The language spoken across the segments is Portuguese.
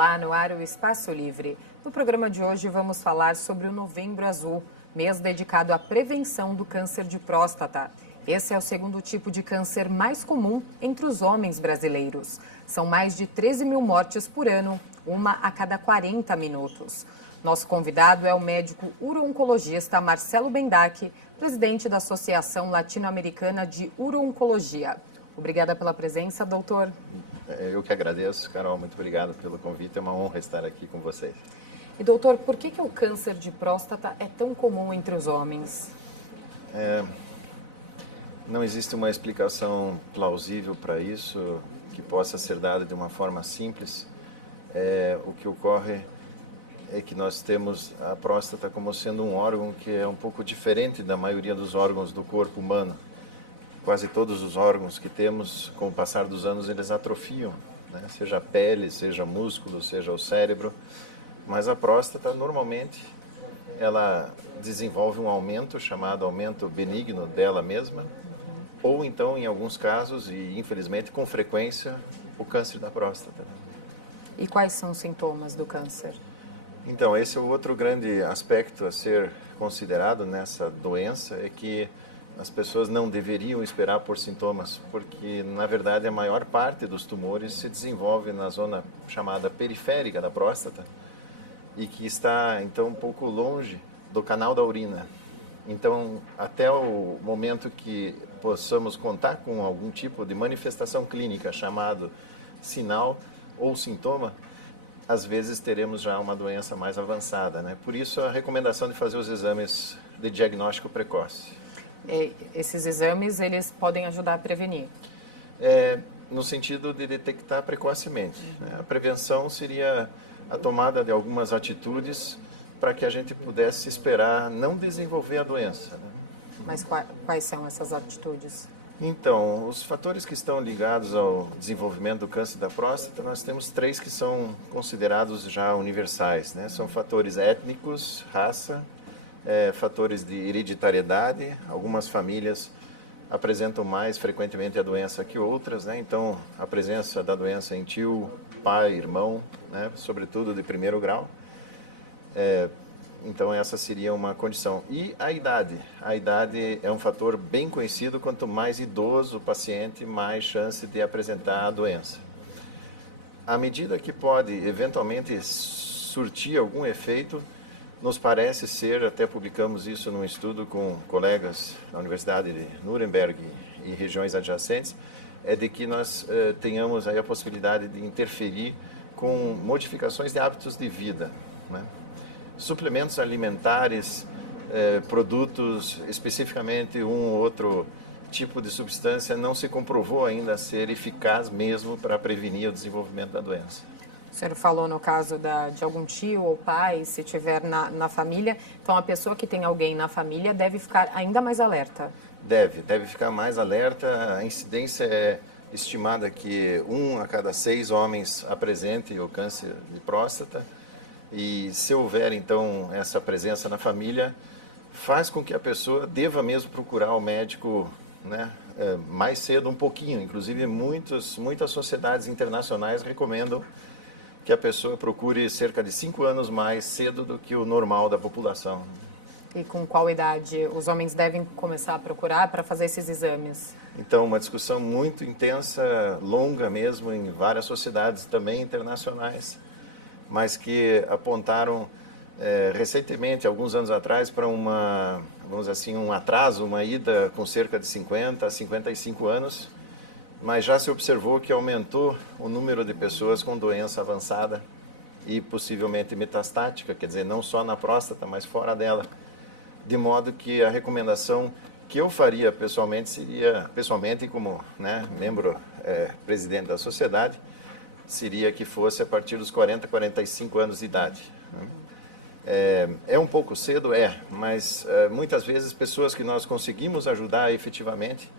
Olá, no ar o Espaço Livre. No programa de hoje vamos falar sobre o Novembro Azul, mês dedicado à prevenção do câncer de próstata. Esse é o segundo tipo de câncer mais comum entre os homens brasileiros. São mais de 13 mil mortes por ano, uma a cada 40 minutos. Nosso convidado é o médico uro-oncologista Marcelo Bendac, presidente da Associação Latino-Americana de Uro-Oncologia. Obrigada pela presença, doutor. Eu que agradeço, Carol, muito obrigado pelo convite, é uma honra estar aqui com vocês. E doutor, por que o câncer de próstata é tão comum entre os homens? Não existe uma explicação plausível para isso, que possa ser dada de uma forma simples. O que ocorre é que nós temos a próstata como sendo um órgão que é um pouco diferente da maioria dos órgãos do corpo humano. Quase todos os órgãos que temos, com o passar dos anos, eles atrofiam, né? Seja a pele, seja músculo, seja o cérebro. Mas a próstata, normalmente, ela desenvolve um aumento, chamado aumento benigno dela mesma, ou então, em alguns casos, e infelizmente com frequência, o câncer da próstata. E quais são os sintomas do câncer? Então, esse é o outro grande aspecto a ser considerado nessa doença, é que as pessoas não deveriam esperar por sintomas, porque, na verdade, a maior parte dos tumores se desenvolve na zona chamada periférica da próstata e que está, então, um pouco longe do canal da urina. Então, até o momento que possamos contar com algum tipo de manifestação clínica chamado sinal ou sintoma, às vezes teremos já uma doença mais avançada, né? Por isso, a recomendação de fazer os exames de diagnóstico precoce. Esses exames, eles podem ajudar a prevenir? No sentido de detectar precocemente, né? A prevenção seria a tomada de algumas atitudes para que a gente pudesse esperar não desenvolver a doença, né? Mas quais são essas atitudes? Então, os fatores que estão ligados ao desenvolvimento do câncer da próstata, nós temos 3 que são considerados já universais, né? São fatores étnicos, raça, fatores de hereditariedade. Algumas famílias apresentam mais frequentemente a doença que outras, né? Então, a presença da doença em tio, pai, irmão, né? Sobretudo de primeiro grau. Então, essa seria uma condição. E a idade. A idade é um fator bem conhecido. Quanto mais idoso o paciente, mais chance de apresentar a doença. À medida que pode, eventualmente, surtir algum efeito, nos parece ser, até publicamos isso num estudo com colegas da Universidade de Nuremberg e regiões adjacentes, é de que nós tenhamos aí a possibilidade de interferir com modificações de hábitos de vida, né? Suplementos alimentares, produtos, especificamente um ou outro tipo de substância, não se comprovou ainda ser eficaz mesmo para prevenir o desenvolvimento da doença. O senhor falou no caso de algum tio ou pai, se tiver na família. Então, a pessoa que tem alguém na família deve ficar ainda mais alerta? Deve ficar mais alerta. A incidência é estimada que 1 a cada 6 homens apresente o câncer de próstata. E se houver, então, essa presença na família, faz com que a pessoa deva mesmo procurar o médico, né, mais cedo um pouquinho. Inclusive, muitas sociedades internacionais recomendam que a pessoa procure cerca de 5 anos mais cedo do que o normal da população. E com qual idade os homens devem começar a procurar para fazer esses exames? Então, uma discussão muito intensa, longa mesmo, em várias sociedades também internacionais, mas que apontaram recentemente, alguns anos atrás, para vamos dizer assim, um atraso, uma ida com cerca de 50 a 55 anos, mas já se observou que aumentou o número de pessoas com doença avançada e possivelmente metastática, quer dizer, não só na próstata, mas fora dela. De modo que a recomendação que eu faria pessoalmente seria, como, né, membro presidente da sociedade, seria que fosse a partir dos 40, 45 anos de idade. É um pouco cedo, mas muitas vezes pessoas que nós conseguimos ajudar efetivamente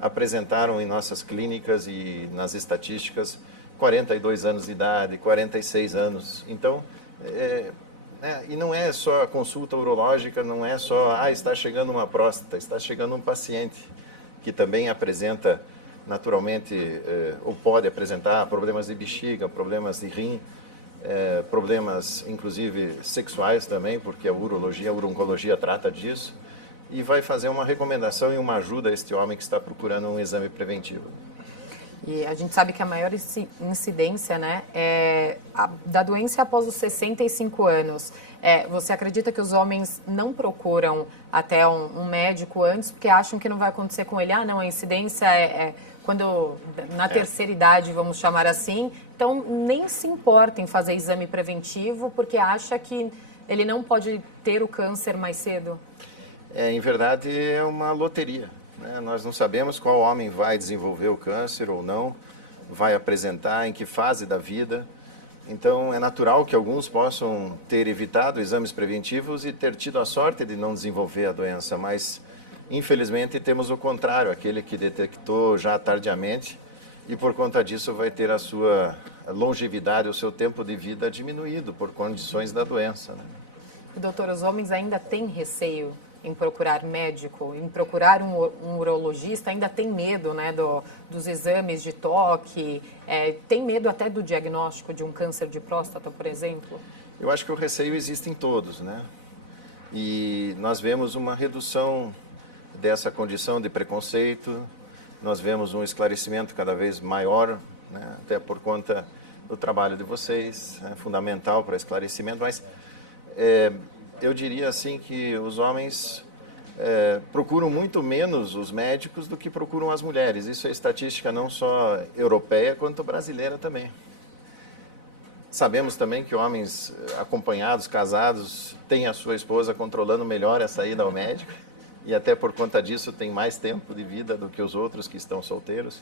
apresentaram em nossas clínicas e nas estatísticas 42 anos de idade, 46 anos. Então, e não é só a consulta urológica, não é só, está chegando uma próstata, está chegando um paciente que também apresenta naturalmente, ou pode apresentar problemas de bexiga, problemas de rim, problemas, inclusive sexuais também, porque a urologia trata disso, e vai fazer uma recomendação e uma ajuda a este homem que está procurando um exame preventivo. E a gente sabe que a maior incidência, né, da doença é após os 65 anos. Você acredita que os homens não procuram até um médico antes porque acham que não vai acontecer com ele? Ah, não, a incidência quando na terceira idade, vamos chamar assim. Então, nem se importa em fazer exame preventivo porque acha que ele não pode ter o câncer mais cedo? Em verdade, é uma loteria. Nós não sabemos qual homem vai desenvolver o câncer ou não, vai apresentar, em que fase da vida. Então, é natural que alguns possam ter evitado exames preventivos e ter tido a sorte de não desenvolver a doença, mas, infelizmente, temos o contrário, aquele que detectou já tardiamente e, por conta disso, vai ter a sua longevidade, o seu tempo de vida diminuído por condições da doença. Doutor, os homens ainda têm receio em procurar médico, em procurar um urologista, ainda tem medo, né, dos exames de toque, tem medo até do diagnóstico de um câncer de próstata, por exemplo? Eu acho que o receio existe em todos, né? E nós vemos uma redução dessa condição de preconceito, nós vemos um esclarecimento cada vez maior, né, até por conta do trabalho de vocês, é fundamental para esclarecimento, mas eu diria assim que os homens procuram muito menos os médicos do que procuram as mulheres. Isso é estatística não só europeia, quanto brasileira também. Sabemos também que homens acompanhados, casados, têm a sua esposa controlando melhor a saída ao médico e até por conta disso tem mais tempo de vida do que os outros que estão solteiros.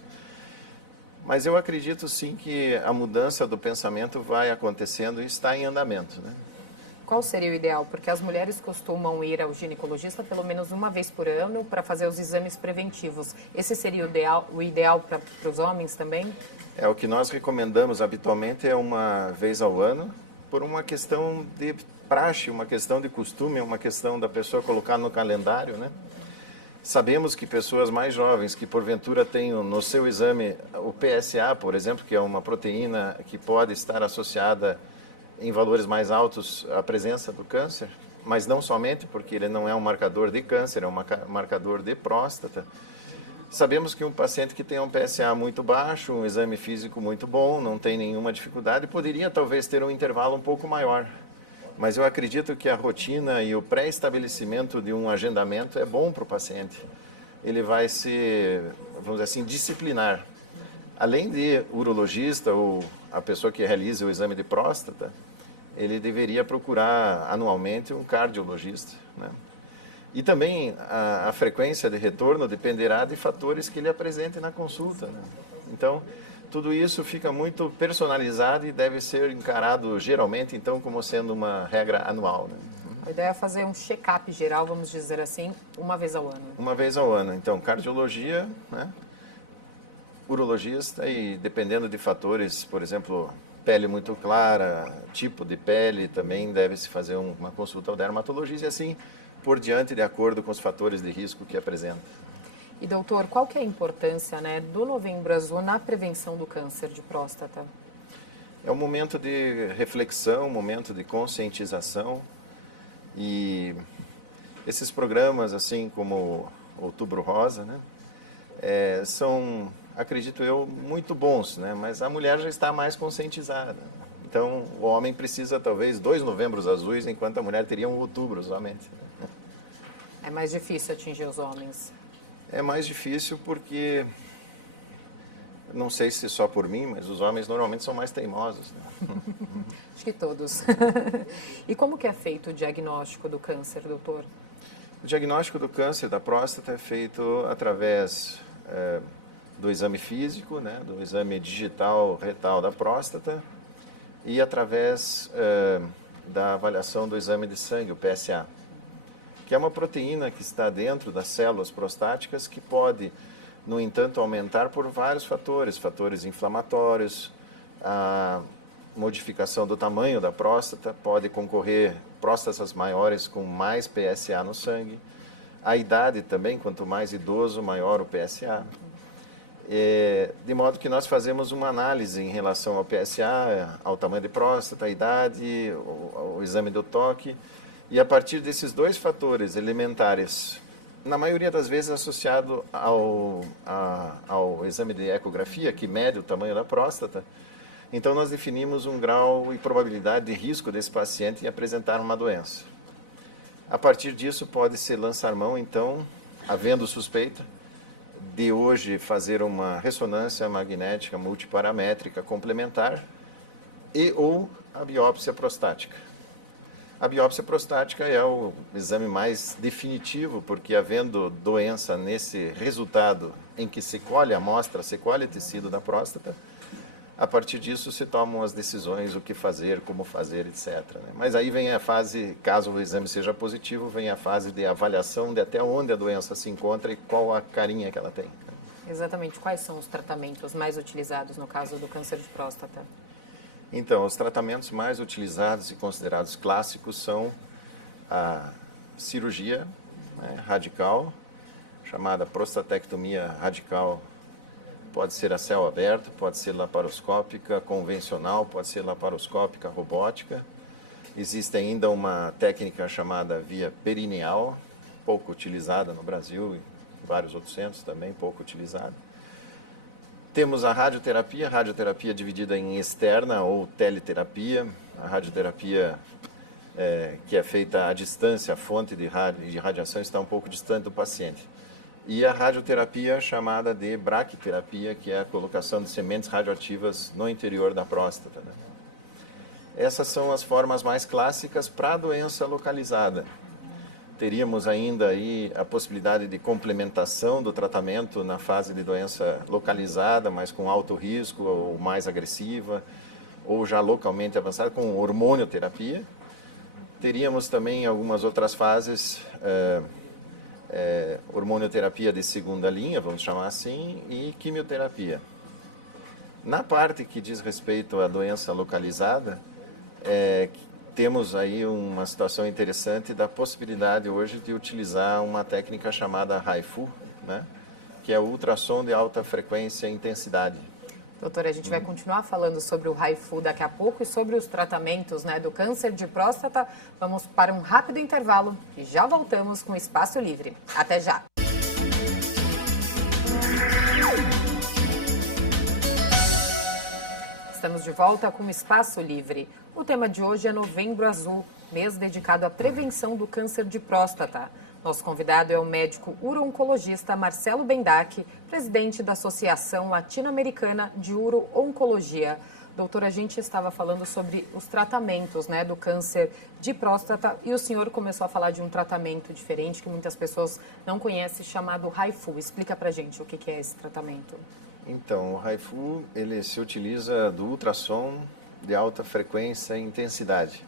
Mas eu acredito sim que a mudança do pensamento vai acontecendo e está em andamento, né? Qual seria o ideal? Porque as mulheres costumam ir ao ginecologista pelo menos uma vez por ano para fazer os exames preventivos. Esse seria o ideal para os homens também? O que nós recomendamos habitualmente é uma vez ao ano, por uma questão de praxe, uma questão de costume, uma questão da pessoa colocar no calendário, né? Sabemos que pessoas mais jovens que porventura tenham no seu exame o PSA, por exemplo, que é uma proteína que pode estar associada em valores mais altos à presença do câncer, mas não somente porque ele não é um marcador de câncer, é um marcador de próstata. Sabemos que um paciente que tem um PSA muito baixo, um exame físico muito bom, não tem nenhuma dificuldade, poderia talvez ter um intervalo um pouco maior. Mas eu acredito que a rotina e o pré-estabelecimento de um agendamento é bom para o paciente. Ele vai se, vamos dizer assim, disciplinar. Além de urologista ou a pessoa que realiza o exame de próstata, ele deveria procurar anualmente um cardiologista, né? E também a frequência de retorno dependerá de fatores que ele apresente na consulta, né? Então, tudo isso fica muito personalizado e deve ser encarado geralmente, então, como sendo uma regra anual, né? A ideia é fazer um check-up geral, vamos dizer assim, uma vez ao ano. Uma vez ao ano. Então, cardiologia, né? Urologista e dependendo de fatores, por exemplo, pele muito clara, tipo de pele, também deve-se fazer uma consulta ao dermatologista e assim por diante, de acordo com os fatores de risco que apresenta. E doutor, qual que é a importância, né, do Novembro Azul na prevenção do câncer de próstata? É um momento de reflexão, um momento de conscientização e esses programas, assim como Outubro Rosa, né, são, acredito eu, muito bons, né, mas a mulher já está mais conscientizada. Então, o homem precisa, talvez, 2 novembros azuis, enquanto a mulher teria um outubro somente. É mais difícil atingir os homens? É mais difícil porque, não sei se só por mim, mas os homens normalmente são mais teimosos, né? Acho que todos. E como que é feito o diagnóstico do câncer, doutor? O diagnóstico do câncer da próstata é feito através do exame físico, né, do exame digital retal da próstata e através da avaliação do exame de sangue, o PSA, que é uma proteína que está dentro das células prostáticas que pode, no entanto, aumentar por vários fatores, fatores inflamatórios, a modificação do tamanho da próstata, pode concorrer próstatas maiores com mais PSA no sangue, a idade também, quanto mais idoso, maior o PSA. De modo que nós fazemos uma análise em relação ao PSA, ao tamanho de próstata, à idade, ao exame do toque, e a partir desses dois fatores elementares, na maioria das vezes associado ao exame de ecografia, que mede o tamanho da próstata, então nós definimos um grau e probabilidade de risco desse paciente em apresentar uma doença. A partir disso pode-se lançar mão, então, havendo suspeita, de hoje fazer uma ressonância magnética multiparamétrica complementar e ou a biópsia prostática. A biópsia prostática é o exame mais definitivo, porque havendo doença nesse resultado em que se colhe a amostra, se colhe o tecido da próstata, a partir disso se tomam as decisões, o que fazer, como fazer, etc. Mas aí vem a fase, caso o exame seja positivo, vem a fase de avaliação de até onde a doença se encontra e qual a carinha que ela tem. Exatamente. Quais são os tratamentos mais utilizados no caso do câncer de próstata? Então, os tratamentos mais utilizados e considerados clássicos são a cirurgia, né, radical, chamada prostatectomia radical. Pode ser a céu aberto, pode ser laparoscópica convencional, pode ser laparoscópica robótica. Existe ainda uma técnica chamada via perineal, pouco utilizada no Brasil e vários outros centros também, pouco utilizada. Temos a radioterapia dividida em externa ou teleterapia. A radioterapia que é feita à distância, a fonte de radiação está um pouco distante do paciente. E a radioterapia chamada de braquiterapia, que é a colocação de sementes radioativas no interior da próstata. Né? Essas são as formas mais clássicas para a doença localizada. Teríamos ainda aí a possibilidade de complementação do tratamento na fase de doença localizada, mas com alto risco ou mais agressiva, ou já localmente avançada, com hormonioterapia. Teríamos também algumas outras fases, hormonioterapia de segunda linha, vamos chamar assim, e quimioterapia. Na parte que diz respeito à doença localizada, temos aí uma situação interessante da possibilidade hoje de utilizar uma técnica chamada HIFU, né? Que é o ultrassom de alta frequência e intensidade. Doutora, a gente vai continuar falando sobre o HIFU daqui a pouco e sobre os tratamentos, né, do câncer de próstata. Vamos para um rápido intervalo e já voltamos com o Espaço Livre. Até já! Estamos de volta com o Espaço Livre. O tema de hoje é Novembro Azul, mês dedicado à prevenção do câncer de próstata. Nosso convidado é o médico uro-oncologista Marcelo Bendac, presidente da Associação Latino-Americana de Uro-Oncologia. Doutora, a gente estava falando sobre os tratamentos, né, do câncer de próstata e o senhor começou a falar de um tratamento diferente que muitas pessoas não conhecem, chamado HIFU. Explica pra gente o que é esse tratamento. Então, o HIFU, ele se utiliza do ultrassom de alta frequência e intensidade.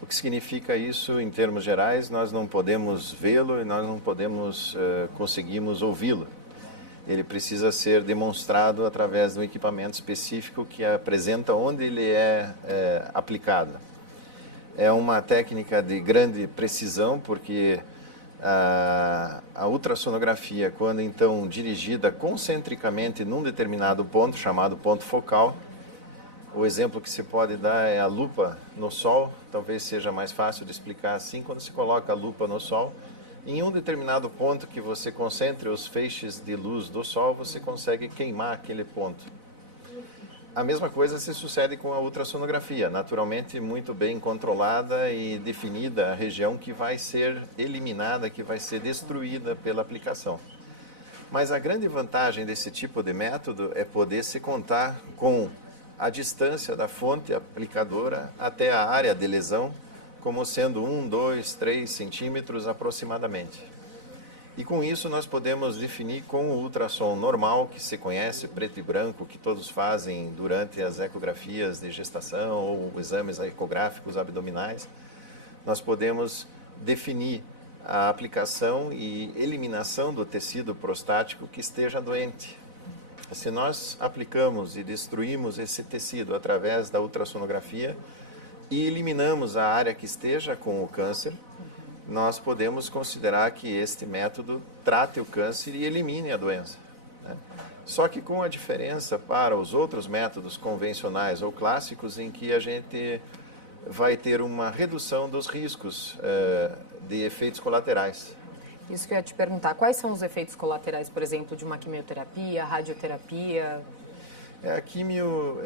O que significa isso em termos gerais? Nós não podemos vê-lo e nós não conseguimos ouvi-lo. Ele precisa ser demonstrado através de um equipamento específico que apresenta onde ele é aplicado. É uma técnica de grande precisão, porque a ultrassonografia, quando então dirigida concentricamente num determinado ponto, chamado ponto focal, o exemplo que se pode dar é a lupa no Sol, talvez seja mais fácil de explicar assim. Quando se coloca a lupa no Sol, em um determinado ponto que você concentre os feixes de luz do Sol, você consegue queimar aquele ponto. A mesma coisa se sucede com a ultrassonografia, naturalmente muito bem controlada e definida a região que vai ser eliminada, que vai ser destruída pela aplicação. Mas a grande vantagem desse tipo de método é poder se contar com a distância da fonte aplicadora até a área de lesão, como sendo 1, 2, 3 centímetros aproximadamente. E com isso nós podemos definir com o ultrassom normal, que se conhece, preto e branco, que todos fazem durante as ecografias de gestação ou exames ecográficos abdominais, nós podemos definir a aplicação e eliminação do tecido prostático que esteja doente. Se nós aplicamos e destruímos esse tecido através da ultrassonografia e eliminamos a área que esteja com o câncer, nós podemos considerar que este método trate o câncer e elimine a doença. né? Só que com a diferença para os outros métodos convencionais ou clássicos em que a gente vai ter uma redução dos riscos de efeitos colaterais. Isso que eu ia te perguntar, quais são os efeitos colaterais, por exemplo, de uma quimioterapia, radioterapia? A químio,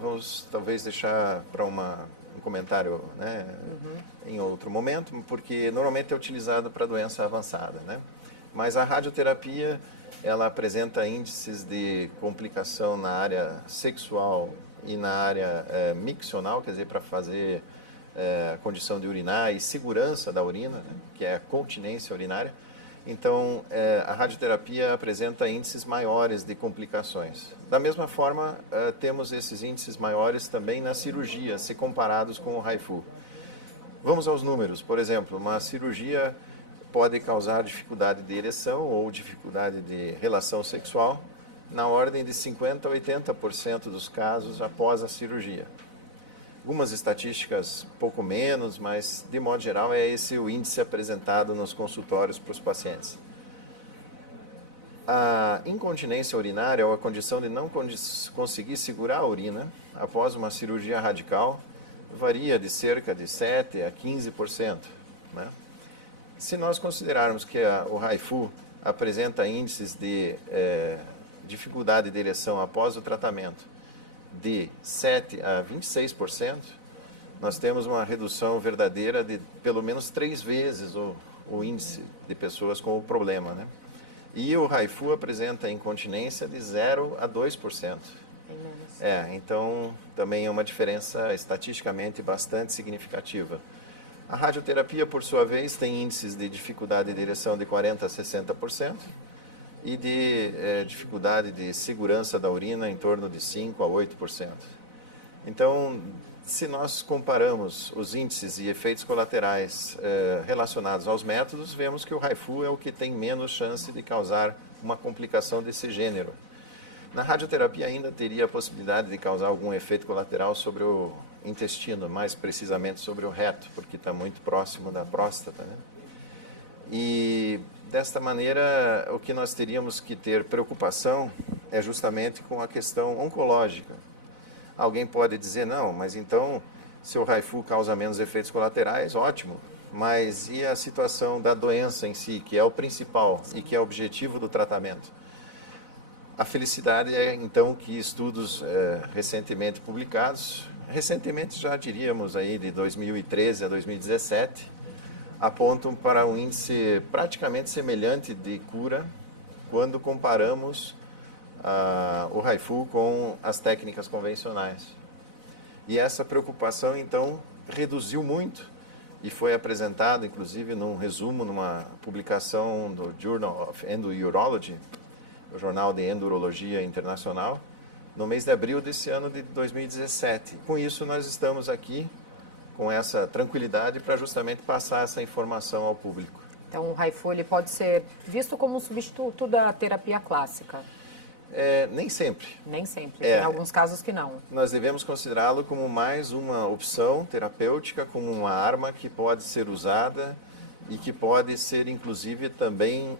vamos talvez deixar para um comentário, né, em outro momento, porque normalmente é utilizado para doença avançada, né? Mas a radioterapia, ela apresenta índices de complicação na área sexual e na área miccional, quer dizer, para fazer condição de urinar e segurança da urina, né, que é a continência urinária. Então, a radioterapia apresenta índices maiores de complicações. Da mesma forma, temos esses índices maiores também na cirurgia, se comparados com o HIFU. Vamos aos números. Por exemplo, uma cirurgia pode causar dificuldade de ereção ou dificuldade de relação sexual na ordem de 50% a 80% dos casos após a cirurgia. Algumas estatísticas pouco menos, mas de modo geral é esse o índice apresentado nos consultórios para os pacientes. A incontinência urinária, ou a condição de não conseguir segurar a urina após uma cirurgia radical, varia de cerca de 7% a 15%, né? Se nós considerarmos que o HIFU apresenta índices de dificuldade de ereção após o tratamento de 7% a 26%, nós temos uma redução verdadeira de pelo menos 3 vezes o índice de pessoas com o problema, né? E o HIFU apresenta incontinência de 0% a 2%. Então também é uma diferença estatisticamente bastante significativa. A radioterapia, por sua vez, tem índices de dificuldade de ereção de 40% a 60%. E de dificuldade de segurança da urina em torno de 5% a 8%. Então, se nós comparamos os índices e efeitos colaterais relacionados aos métodos, vemos que o HIFU é o que tem menos chance de causar uma complicação desse gênero. Na radioterapia ainda teria a possibilidade de causar algum efeito colateral sobre o intestino, mais precisamente sobre o reto, porque está muito próximo da próstata, né? E desta maneira, o que nós teríamos que ter preocupação é justamente com a questão oncológica. Alguém pode dizer, não, mas então, se o HIFU causa menos efeitos colaterais, ótimo. Mas e a situação da doença em si, que é o principal e que é o objetivo do tratamento? A felicidade é, então, que estudos recentemente publicados, recentemente já diríamos aí de 2013 a 2017, apontam para um índice praticamente semelhante de cura quando comparamos o HIFU com as técnicas convencionais. E essa preocupação, então, reduziu muito e foi apresentado, inclusive, num resumo, numa publicação do Journal of Endourology, o Jornal de Endurologia Internacional, no mês de abril desse ano de 2017. Com isso, nós estamos aqui com essa tranquilidade para justamente passar essa informação ao público. Então, o HIFU ele pode ser visto como um substituto da terapia clássica? Nem sempre. Nem sempre, tem alguns casos que não. Nós devemos considerá-lo como mais uma opção terapêutica, como uma arma que pode ser usada e que pode ser, inclusive, também,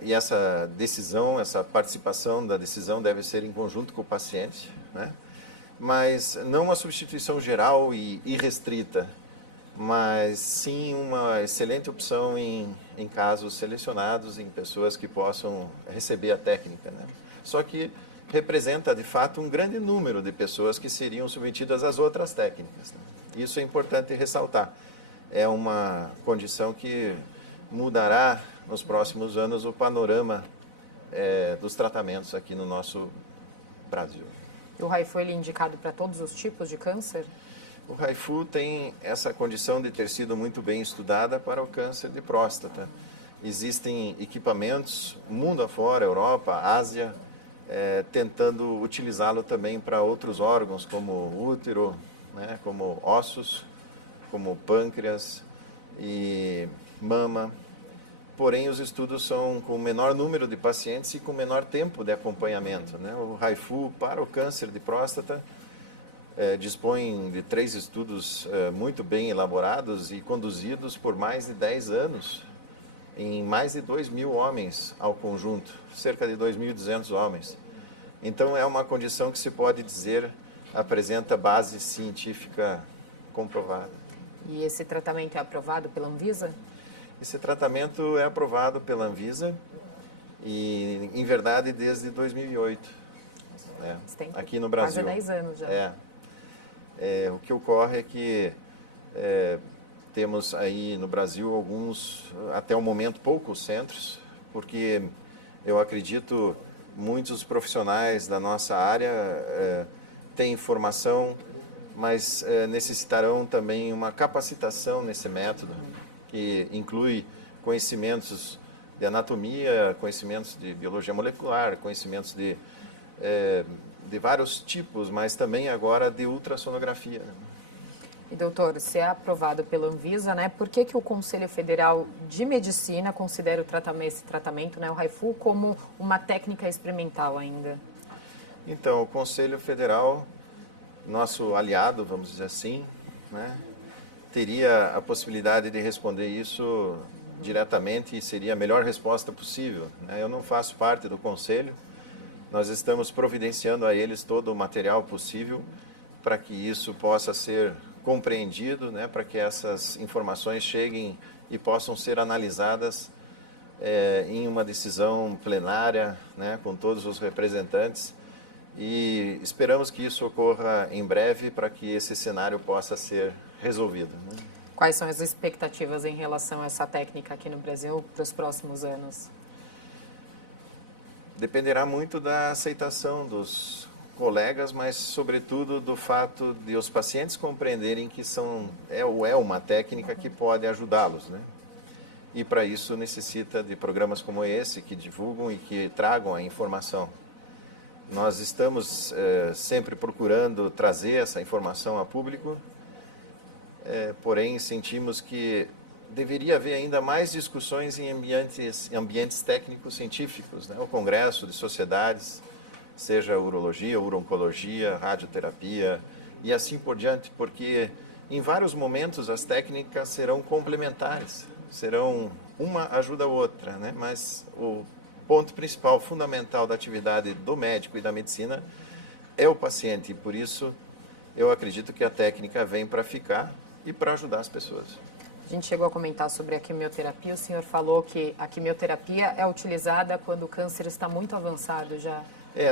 e essa decisão, essa participação da decisão deve ser em conjunto com o paciente, né? Mas não uma substituição geral e irrestrita, mas sim uma excelente opção em casos selecionados, em pessoas que possam receber a técnica, né? Só que representa, de fato, um grande número de pessoas que seriam submetidas às outras técnicas, né? Isso é importante ressaltar. É uma condição que mudará nos próximos anos o panorama dos tratamentos aqui no nosso Brasil. E o HIFU ele é indicado para todos os tipos de câncer? O HIFU tem essa condição de ter sido muito bem estudada para o câncer de próstata. Existem equipamentos, mundo afora, Europa, Ásia, tentando utilizá-lo também para outros órgãos, como útero, né, como ossos, como pâncreas e mama. Porém, os estudos são com menor número de pacientes e com menor tempo de acompanhamento, né? O HIFU para o câncer de próstata dispõe de 3 estudos muito bem elaborados e conduzidos por mais de 10 anos em mais de 2.000 homens ao conjunto, cerca de 2.200 homens. Então, é uma condição que se pode dizer apresenta base científica comprovada. E esse tratamento é aprovado pela Anvisa? Esse tratamento é aprovado pela Anvisa e, em verdade, desde 2008. Aqui no Brasil. Quase 10 anos já. O que ocorre é que temos aí no Brasil alguns, até o momento, poucos centros, porque eu acredito muitos profissionais da nossa área têm formação, mas necessitarão também uma capacitação nesse método, que inclui conhecimentos de anatomia, conhecimentos de biologia molecular, conhecimentos de vários tipos, mas também agora de ultrassonografia. E, doutor, se é aprovado pela Anvisa, né, por que o Conselho Federal de Medicina considera esse tratamento, né, o HIFU, como uma técnica experimental ainda? Então, o Conselho Federal, nosso aliado, vamos dizer assim, né, teria a possibilidade de responder isso diretamente e seria a melhor resposta possível, né? Eu não faço parte do Conselho, nós estamos providenciando a eles todo o material possível para que isso possa ser compreendido, né, para que essas informações cheguem e possam ser analisadas em uma decisão plenária, né, com todos os representantes, e esperamos que isso ocorra em breve para que esse cenário possa ser resolvido, né? Quais são as expectativas em relação a essa técnica aqui no Brasil para os próximos anos? Dependerá muito da aceitação dos colegas, mas sobretudo do fato de os pacientes compreenderem que é uma técnica que pode ajudá-los, né? E para isso necessita de programas como esse, que divulgam e que tragam a informação. Nós estamos sempre procurando trazer essa informação a público, porém sentimos que deveria haver ainda mais discussões em ambientes técnicos científicos, né? O congresso de sociedades, seja urologia, uro-oncologia, radioterapia e assim por diante, porque em vários momentos as técnicas serão complementares, uma ajuda a outra, né? Mas o ponto principal, fundamental da atividade do médico e da medicina é o paciente, e por isso eu acredito que a técnica vem para ficar e para ajudar as pessoas. A gente chegou a comentar sobre a quimioterapia, o senhor falou que a quimioterapia é utilizada quando o câncer está muito avançado já.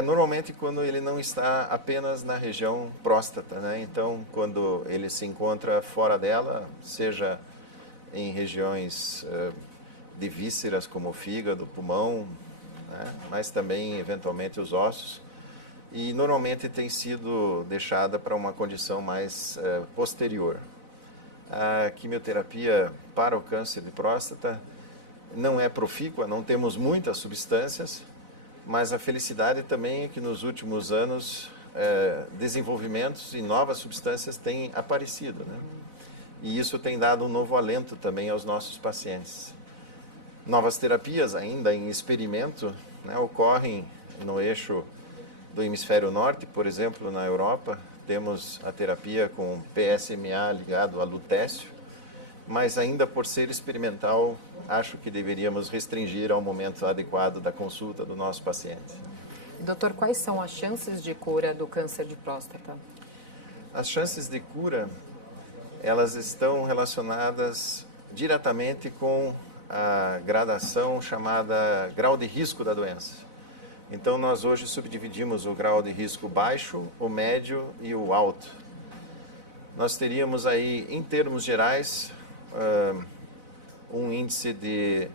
Normalmente quando ele não está apenas na região próstata, né? Então, quando ele se encontra fora dela, seja em regiões de vísceras como o fígado, pulmão, né? Mas também, eventualmente, os ossos, e normalmente tem sido deixada para uma condição mais posterior. A quimioterapia para o câncer de próstata não é profícua, não temos muitas substâncias, mas a felicidade também é que nos últimos anos desenvolvimentos e novas substâncias têm aparecido, né? E isso tem dado um novo alento também aos nossos pacientes. Novas terapias ainda em experimento, né, ocorrem no eixo do hemisfério norte, por exemplo, na Europa. Temos a terapia com PSMA ligado a lutécio, mas ainda por ser experimental, acho que deveríamos restringir ao momento adequado da consulta do nosso paciente. Doutor, quais são as chances de cura do câncer de próstata? As chances de cura, elas estão relacionadas diretamente com a gradação chamada grau de risco da doença. Então, nós hoje subdividimos o grau de risco baixo, o médio e o alto. Nós teríamos aí, em termos gerais, um índice de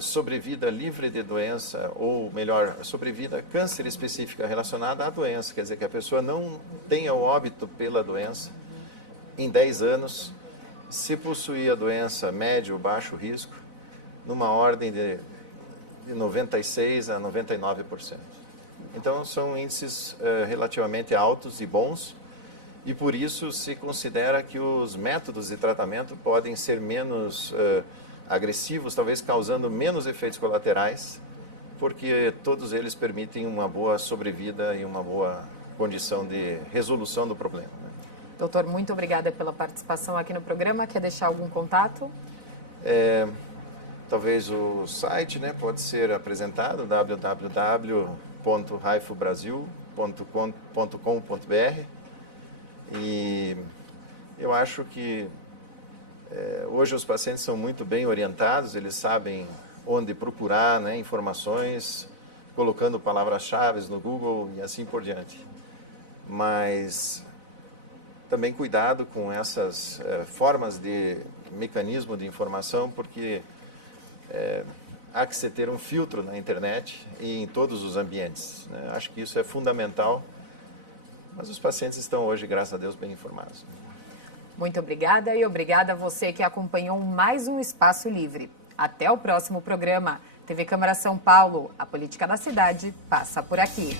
sobrevida livre de doença, ou melhor, sobrevida câncer específica relacionada à doença, quer dizer que a pessoa não tenha o óbito pela doença em 10 anos, se possuir a doença médio ou baixo risco, numa ordem de 96% a 99%. Então, são índices relativamente altos e bons, e por isso se considera que os métodos de tratamento podem ser menos agressivos, talvez causando menos efeitos colaterais, porque todos eles permitem uma boa sobrevida e uma boa condição de resolução do problema, né? Doutor, muito obrigada pela participação aqui no programa. Quer deixar algum contato? Talvez o site, né, pode ser apresentado, www.raifobrasil.com.br, e eu acho que hoje os pacientes são muito bem orientados, eles sabem onde procurar, né, informações, colocando palavras-chave no Google e assim por diante. Mas também cuidado com essas formas de mecanismo de informação, porque há que se ter um filtro na internet e em todos os ambientes, né? Acho que isso é fundamental, mas os pacientes estão hoje, graças a Deus, bem informados. Muito obrigada e obrigada a você que acompanhou mais um Espaço Livre. Até o próximo programa. TV Câmara São Paulo, a política da cidade passa por aqui.